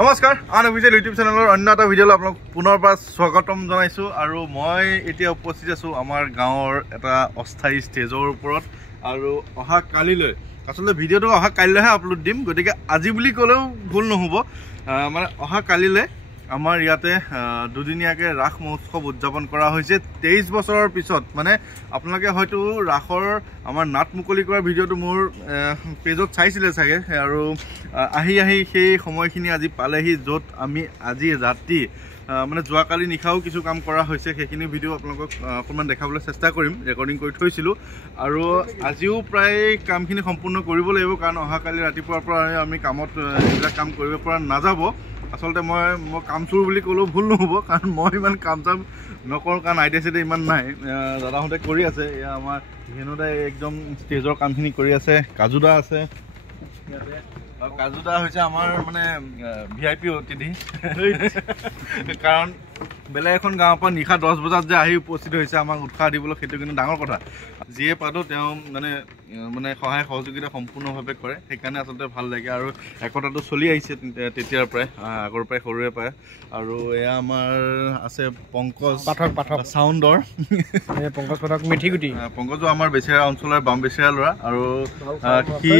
নমস্কাৰ আন official YouTube চেনেলৰ অন্য এটা ভিডিঅ'লৈ আপোনাক পুনৰবাৰ স্বাগতম জনাইছোঁ আৰু মই এতিয়া উপস্থিত আছোঁ আমাৰ গাঁৱৰ এটা অস্থায়ী ষ্টেজৰ ওপৰত আৰু অহা কালিলৈ আচলতে ভিডিঅ'টো অহা কালিলৈহে আপলোড দিম গতিকে আজি বুলি ক'লেও ভুল নহ'ব মানে অহা কালিলৈ আমাৰ ইয়াতে দুদিনীয়াকৈ ৰাস মহোৎসৱ উদযাপন কৰা হৈছে 23 বছৰৰ পিছত মানে আপোনালোকে হয়তো ৰাসৰ আমাৰ নাট মুকলি কৰাৰ ভিডিঅ'টো মোৰ পেজত চাইছিলে চাগে আৰু আহি সেই সময়খিনি আজি পালেহি য'ত আমি আজি ৰাতি মানে যোৱাকালি নিশাও কিছু কাম কৰা হৈছে সেইখিনি ভিডিঅ' আপোনালোকক অকণমান দেখাবলৈ চেষ্টা কৰিম ৰেকৰ্ডিং কৰি থৈছিলোঁ আৰু আজিও প্ৰায় কামখিনি সম্পূৰ্ণ কৰিব লাগিব কাৰণ অহাকালি ৰাতিপুৱাৰ পৰা আমি কামত এইবিলাক কাম কৰিব পৰা নাযাব আচলতে মই কাম চোৰ বুলি ক'লেও ভুল নহ'ব কাৰণ মই ইমান কাম চাম নকৰোঁ কাৰণ আইডিয়া চাইডিয়া ইমান নাই দাদাহঁতে কৰি আছে এয়া আমাৰ ধেনুদাই একদম ষ্টেজৰ কামখিনি কৰি আছে কাজুদা আছে ইয়াতে কাজুদা হৈছে আমাৰ মানে VIP অতিথি কাৰণ বেলেগ এখন গাঁৱৰ পৰা নিশা 10 বজাত যে আহি উপস্থিত হৈছে আমাক উৎসাহ দিবলৈ সেইটো কিন্তু ডাঙৰ কথা যিয়ে পাতো তেওঁ মানে সহায় সহযোগিতা সম্পূৰ্ণভাৱে কৰে সেইকাৰণে আচলতে ভাল লাগে আৰু একতাটো চলি আহিছে তেতিয়াৰ পৰাই আগৰ পৰাই সৰুৰে পৰাই আৰু এয়া আমাৰ আছে পংকজ পাঠক চাউণ্ডৰ পংকজ পাঠক মিঠিগুটি পংকজো আমাৰ বেচেৰা অঞ্চলৰ বাম বেচেৰা ল'ৰা আৰু সি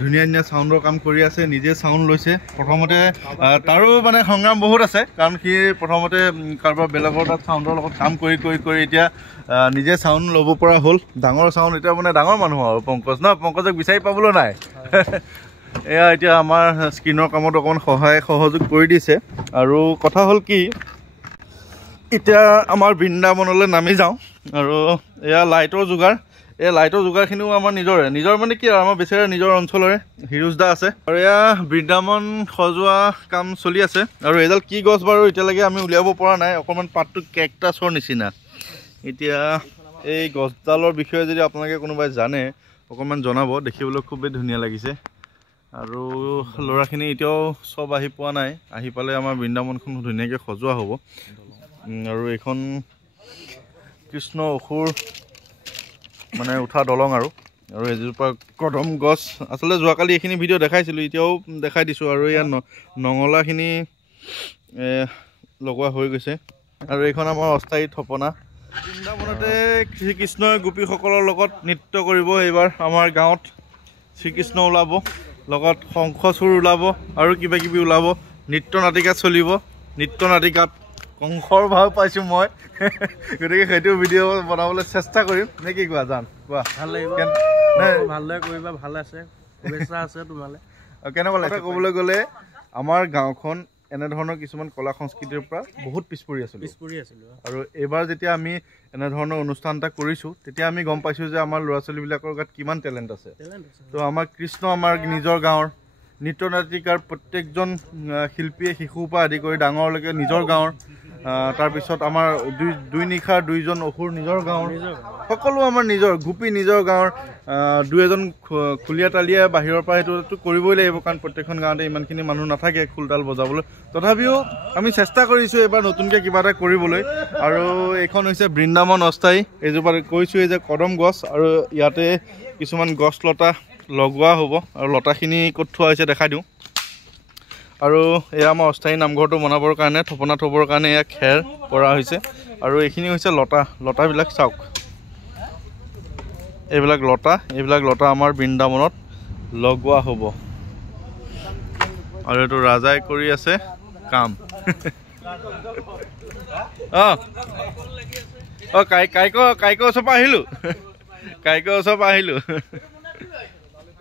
ধুনীয়া ধুনীয়া চাউণ্ডৰ কাম কৰি আছে নিজে চাউণ্ড লৈছে প্ৰথমতে তাৰো মানে সংগ্ৰাম বহুত আছে কাৰণ সি প্ৰথমতে কাৰোবাৰ বেলেগৰ তাত চাউণ্ডৰ লগত কাম কৰি এতিয়া নিজে চাউণ্ড ল'ব পৰা হ'ল ডাঙৰ চাউণ্ড এতিয়া মানে ডাঙৰ মানুহ আৰু পংকজ পংকজক বিচাৰি পাবলৈ নাই এয়া এতিয়া আমাৰ স্ক্ৰীনৰ কামত অকণমান সহযোগ কৰি দিছে আৰু কথা হ'ল কি এতিয়া আমাৰ বৃন্দাবনলৈ নামি যাওঁ আৰু এয়া লাইটৰ যোগাৰ এই লাইটৰ যোগাৰখিনিও আমাৰ নিজৰ মানে কি আৰু আমাৰ বেচেৰা নিজৰ অঞ্চলৰে হিৰোজ দা আছে আৰু এয়া বৃন্দাবন সজোৱা কাম চলি আছে আৰু এডাল কি গছ বাৰু এতিয়ালৈকে আমি উলিয়াব পৰা নাই অকণমান পাতটো কেকটাছৰ নিচিনা এতিয়া এই গছডালৰ বিষয়ে যদি আপোনালোকে কোনোবাই জানে অকণমান জনাব দেখিবলৈ খুবেই ধুনীয়া লাগিছে আৰু ল'ৰাখিনি এতিয়াও চব আহি পোৱা নাই আহি পালে আমাৰ বৃন্দাবনখন ধুনীয়াকৈ সজোৱা হ'ব আৰু এইখন কৃষ্ণ অসুৰ মানে উঠা দলং আৰু এজোপা কদম গছ আচলতে যোৱাকালি এইখিনি ভিডিঅ' দেখাইছিলোঁ এতিয়াও দেখাই দিছোঁ আৰু ইয়াত নঙলাখিনি লগোৱা হৈ গৈছে আৰু এইখন আমাৰ অস্থায়ী থপনা বৃন্দাবনতে শ্ৰীকৃষ্ণই গোপীসকলৰ লগত নৃত্য কৰিব এইবাৰ আমাৰ গাঁৱত শ্ৰীকৃষ্ণ ওলাব লগত শংখচুৰ ওলাব আৰু কিবাকিবি ওলাব নৃত্য নাটিকা চলিব নৃত্য নাটিকাত কংসৰ ভাও পাইছোঁ মই গতিকে সেইটো ভিডিঅ' বনাবলৈ চেষ্টা কৰিম নে কি কোৱা জান কোৱা ভাল লাগিব ভালদৰে কৰিবা ভাল আছে শুভেচ্ছা আছে তোমালৈ কেনেকুৱা লাগে ক'বলৈ গ'লে আমাৰ গাঁওখন এনেধৰণৰ কিছুমান কলা সংস্কৃতিৰ পৰা বহুত পিছ পৰি আছিলোঁ আৰু এইবাৰ যেতিয়া আমি এনেধৰণৰ অনুষ্ঠান এটা কৰিছোঁ তেতিয়া আমি গম পাইছোঁ যে আমাৰ ল'ৰা ছোৱালীবিলাকৰ গাত কিমান টেলেণ্ট আছে তো আমাৰ কৃষ্ণ আমাৰ নিজৰ গাঁৱৰ নৃত্য নাটিকাৰ প্ৰত্যেকজন শিল্পীয়ে শিশুৰ পৰা আদি কৰি ডাঙৰলৈকে নিজৰ গাঁৱৰ তাৰপিছত আমাৰ দুই নিশাৰ দুইজন অসুৰ নিজৰ গাঁৱৰ সকলো আমাৰ নিজৰ গোপী নিজৰ গাঁৱৰ দুই এজন খুলীয়া তালিয়া বাহিৰৰ পৰা সেইটোতো কৰিবই লাগিব কাৰণ প্ৰত্যেকখন গাঁৱতে ইমানখিনি মানুহ নাথাকে খোলতাল বজাবলৈ তথাপিও আমি চেষ্টা কৰিছোঁ এইবাৰ নতুনকৈ কিবা এটা কৰিবলৈ আৰু এইখন হৈছে বৃন্দাবন অস্থায়ী এইজোপা কৈছোঁ এই যে কদম গছ আৰু ইয়াতে কিছুমান গছ লতা লগোৱা হ'ব আৰু লতাখিনি ক'ত থোৱা হৈছে দেখাই দিওঁ আৰু এয়া আমাৰ অস্থায়ী নামঘৰটো বনাবৰ কাৰণে থপনা থ'বৰ কাৰণে এয়া খেৰ কৰা হৈছে আৰু এইখিনি হৈছে লতাবিলাক চাওক এইবিলাক লতা আমাৰ বৃন্দাবনত লগোৱা হ'ব আৰু এইটো ৰাজাই কৰি আছে কাম কাইকৰ ওচৰৰ পৰা আহিলোঁ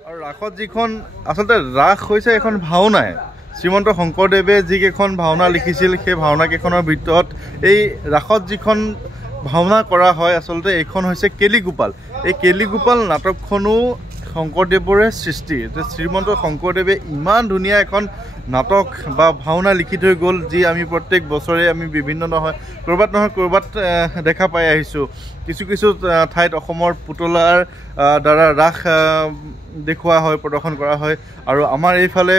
আৰু ৰাসত যিখন আচলতে ৰাস হৈছে এখন ভাওনাই শ্ৰীমন্ত শংকৰদেৱে যিকেইখন ভাওনা লিখিছিল সেই ভাওনাকেইখনৰ ভিতৰত এই ৰাসত যিখন ভাওনা কৰা হয় আচলতে এইখন হৈছে কেলিগোপাল এই কেলিগোপাল নাটকখনো শংকৰদেৱৰে সৃষ্টি শ্ৰীমন্ত শংকৰদেৱে ইমান ধুনীয়া এখন নাটক বা ভাওনা লিখি থৈ গ'ল যি আমি প্ৰত্যেক বছৰে আমি বিভিন্ন ক'ৰবাত দেখা পাই আহিছোঁ কিছু ঠাইত অসমৰ পুতলাৰ দ্বাৰা ৰাস দেখুওৱা হয় প্ৰদৰ্শন কৰা হয় আৰু আমাৰ এইফালে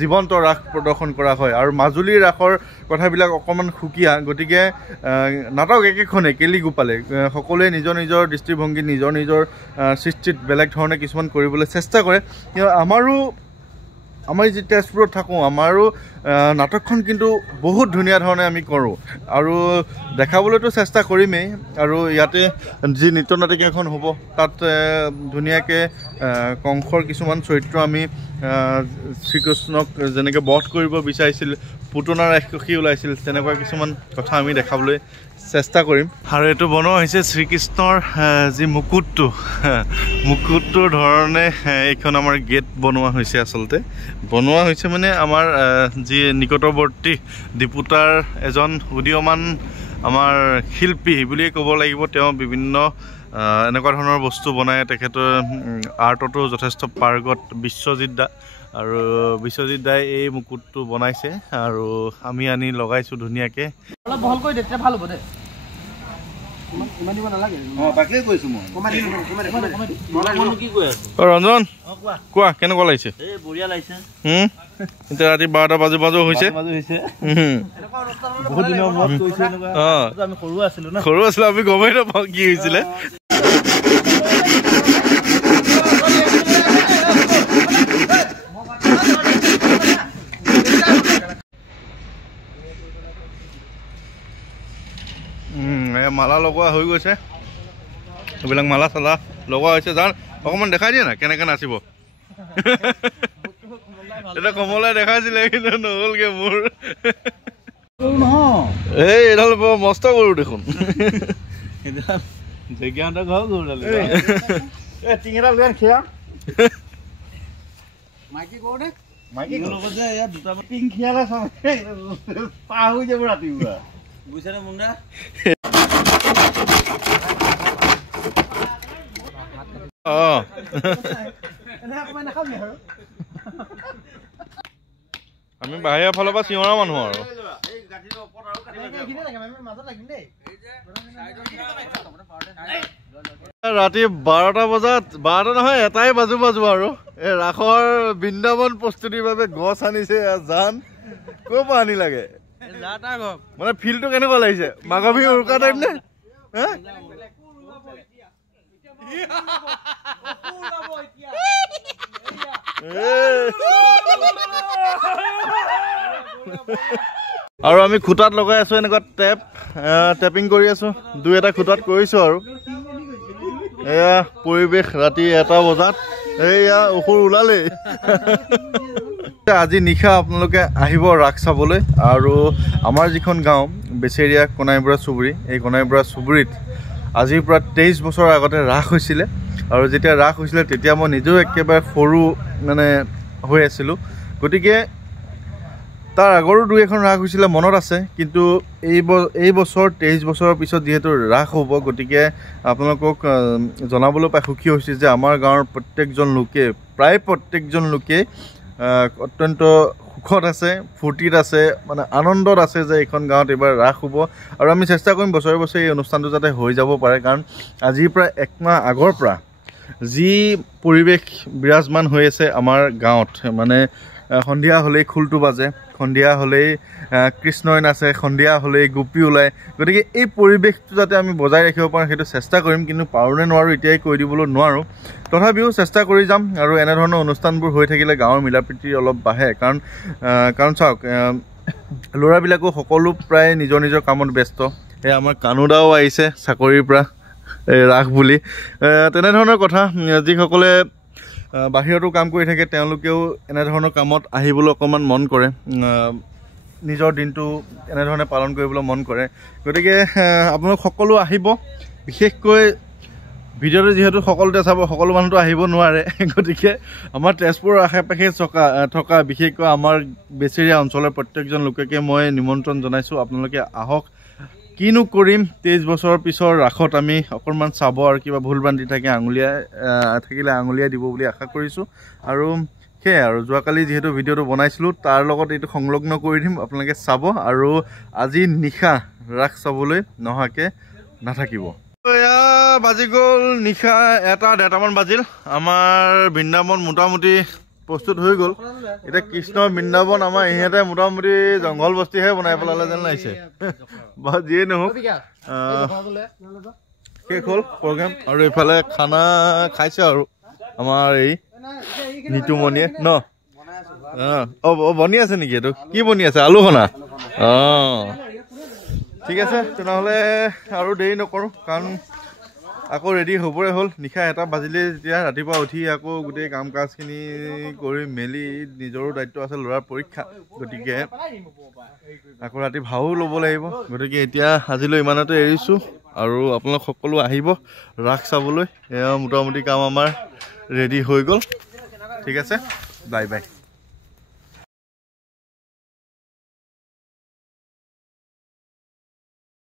জীৱন্ত ৰাস প্ৰদৰ্শন কৰা হয় আৰু মাজুলীৰ ৰাসৰ কথাবিলাক অকণমান সুকীয়া গতিকে নাটক একেখনেই কেলিগোপালে সকলোৱে নিজৰ দৃষ্টিভংগী নিজৰ সৃষ্টিত বেলেগ ধৰণে কিছুমান কৰিবলৈ চেষ্টা কৰে কিন্তু আমাৰো আমাৰ যি তেজপুৰত থাকোঁ আমাৰো নাটকখন কিন্তু বহুত ধুনীয়া ধৰণে আমি কৰোঁ আৰু দেখাবলৈতো চেষ্টা কৰিমেই আৰু ইয়াতে যি নৃত্য নাটিকাখন হ'ব তাত ধুনীয়াকৈ কংসৰ কিছুমান চৰিত্ৰ আমি শ্ৰীকৃষ্ণক যেনেকৈ বধ কৰিব বিচাৰিছিল পুতনাৰ ৰাক্ষসী ওলাইছিল তেনেকুৱা কিছুমান কথা আমি দেখাবলৈ চেষ্টা কৰিম আৰু এইটো বনোৱা হৈছে শ্ৰীকৃষ্ণৰ যি মুকুটটোৰ ধৰণে এইখন আমাৰ গেট বনোৱা হৈছে আচলতে বনোৱা হৈছে মানে আমাৰ যি নিকটৱৰ্তী ডিপুটাৰ এজন উদীয়মান আমাৰ শিল্পী বুলিয়ে ক'ব লাগিব তেওঁ বিভিন্ন এনেকুৱা ধৰণৰ বস্তু বনায় তেখেতৰ আৰ্টতো যথেষ্ট পাৰ্গত বিশ্বজিৎ দা আৰু বিশ্বজিৎ দাই এই মুকুটটো বনাইছে আৰু আমি আনি লগাইছোঁ ধুনীয়াকৈ অলপ বহল কৰি দে তেতিয়া ভাল হ'ব দে ৰঞ্জন কোৱা কেনেকুৱা লাগিছে এতিয়া ৰাতি 12টা বাজু হৈছে সৰু আছিলো আমি গমেই নাপাওঁ কি হৈছিলে মালা লগোৱা হৈ গৈছে এইবিলাক মালা চালা লগোৱা হৈছে যাৰ অকণমান দেখাই দিয়ে না কেনেকৈ নাচিব এটা কমলাই দেখাইছিলে কিন্তু নহ'লগে মোৰ এই এইডাল মস্ত গৰু দেখোন আমি বাহিৰৰ ফালৰ পৰা চিঞৰা মানুহ আৰু ৰাতি 12টা বজাত 12টা নহয় এটাই বাজু আৰু এই ৰাসৰ বৃন্দাবন প্ৰস্তুতিৰ বাবে গছ আনিছে জান ক'ৰ পৰা আনি লাগে মানে ফিল্ডটো কেনেকুৱা লাগিছে মাঘৰ বিহু উৰুকা টাইপ নে আৰু আমি খুঁটাত লগাই আছো এনেকুৱা টেপিং কৰি আছো দুই এটা খুঁটাত কৰিছো আৰু এয়া পৰিৱেশ ৰাতি 1টা বজাত এয়া অসুৰ ওলালেই আজি নিশা আপোনালোকে আহিব ৰাস চাবলৈ আৰু আমাৰ যিখন গাঁও বেচেৰীয়া কণাইবুঢ়া চুবুৰী এই কণাইবুঢ়া চুবুৰীত আজিৰ পৰা 23 বছৰ আগতে ৰাস হৈছিলে আৰু যেতিয়া ৰাস হৈছিলে তেতিয়া মই নিজেও একেবাৰে সৰু মানে হৈ আছিলোঁ গতিকে তাৰ আগৰো দুই এখন ৰাস হৈছিলে মনত আছে কিন্তু এই বছৰ 23 বছৰৰ পিছত যিহেতু ৰাস হ'ব গতিকে আপোনালোকক জনাবলৈ পাই সুখী হৈছে যে আমাৰ গাঁৱৰ প্ৰায় প্ৰত্যেকজন লোকে অত্যন্ত সুখত আছে ফূৰ্তিত আছে মানে আনন্দত আছে যে এইখন গাঁৱত এইবাৰ ৰাস হ'ব আৰু আমি চেষ্টা কৰিম বছৰে বছৰে এই অনুষ্ঠানটো যাতে হৈ যাব পাৰে কাৰণ আজিৰ পৰা 1 মাহ আগৰ পৰা যি পৰিৱেশ বিৰাজমান হৈ আছে আমাৰ গাঁৱত মানে সন্ধিয়া হ'লেই খুলটো বাজে সন্ধিয়া হ'লেই কৃষ্ণই নাচে সন্ধিয়া হ'লেই গোপী ওলায় গতিকে এই পৰিৱেশটো যাতে আমি বজাই ৰাখিব পাৰোঁ সেইটো চেষ্টা কৰিম কিন্তু পাৰোঁনে নোৱাৰোঁ এতিয়াই কৈ দিবলৈ নোৱাৰোঁ তথাপিও চেষ্টা কৰি যাম আৰু এনেধৰণৰ অনুষ্ঠানবোৰ হৈ থাকিলে গাঁৱৰ মিলাপ্ৰীতি অলপ বাঢ়ে কাৰণ চাওক ল'ৰাবিলাকো সকলো প্ৰায় নিজৰ নিজৰ কামত ব্যস্ত এই আমাৰ কানুদাও আহিছে চাকৰিৰ পৰা ৰাস বুলি তেনেধৰণৰ কথা যিসকলে বাহিৰতো কাম কৰি থাকে তেওঁলোকেও এনেধৰণৰ কামত আহিবলৈ অকণমান মন কৰে নিজৰ দিনটো এনেধৰণে পালন কৰিবলৈ মন কৰে গতিকে আপোনালোক সকলো আহিব বিশেষকৈ ভিডিঅ'টো যিহেতু সকলোতে চাব সকলো মানুহতো আহিব নোৱাৰে গতিকে আমাৰ তেজপুৰৰ আশে পাশে থকা বিশেষকৈ আমাৰ বেচেৰীয়া অঞ্চলৰ প্ৰত্যেকজন লোককে মই নিমন্ত্ৰণ জনাইছোঁ আপোনালোকে আহক কিনো কৰিম 23 বছৰৰ পিছৰ ৰাসত আমি অকণমান চাব আৰু কিবা ভুল ভ্ৰান্তি থাকিলে আঙুলিয়াই দিব বুলি আশা কৰিছোঁ আৰু সেয়াই আৰু যোৱাকালি যিহেতু ভিডিঅ'টো বনাইছিলোঁ তাৰ লগত এইটো সংলগ্ন কৰি দিম আপোনালোকে চাব আৰু আজি নিশা ৰাস চাবলৈ নহাকৈ নাথাকিব এয়া বাজি গ'ল নিশা 1:30মান বাজিল আমাৰ বৃন্দাবন মোটামুটি প্ৰস্তুত হৈ গ'ল এতিয়া কৃষ্ণৰ বৃন্দাবন আমাৰ ইহঁতে মোটামুটি জংঘল বস্তিহে বনাই পেলালে যেন লাগিছে বা যিয়ে নহওক শেষ হ'ল প্ৰগ্ৰেম আৰু এইফালে খানা খাইছে আৰু আমাৰ এই নিতুমণিয়ে ন বনি আছে নেকি? এইটো কি বনি আছে? আলু সনা। ঠিক আছে, তেনেহ'লে আৰু দেৰি নকৰোঁ, কাৰণ আকৌ ৰেডি হ'বৰে হ'ল। নিশা 1টা বাজিলে যেতিয়া ৰাতিপুৱা উঠি আকৌ গোটেই কাম কাজখিনি কৰি মেলি নিজৰো দায়িত্ব আছে, ল'ৰাৰ পৰীক্ষা, গতিকে আকৌ ৰাতি ভাও ল'ব লাগিব। গতিকে এতিয়া আজিলৈ ইমানতে এৰিছোঁ, আৰু আপোনালোক সকলো আহিব ৰাস চাবলৈ। এয়া মোটামুটি কাম আমাৰ ৰেডি হৈ গ'ল। ঠিক আছে, বাই বাই।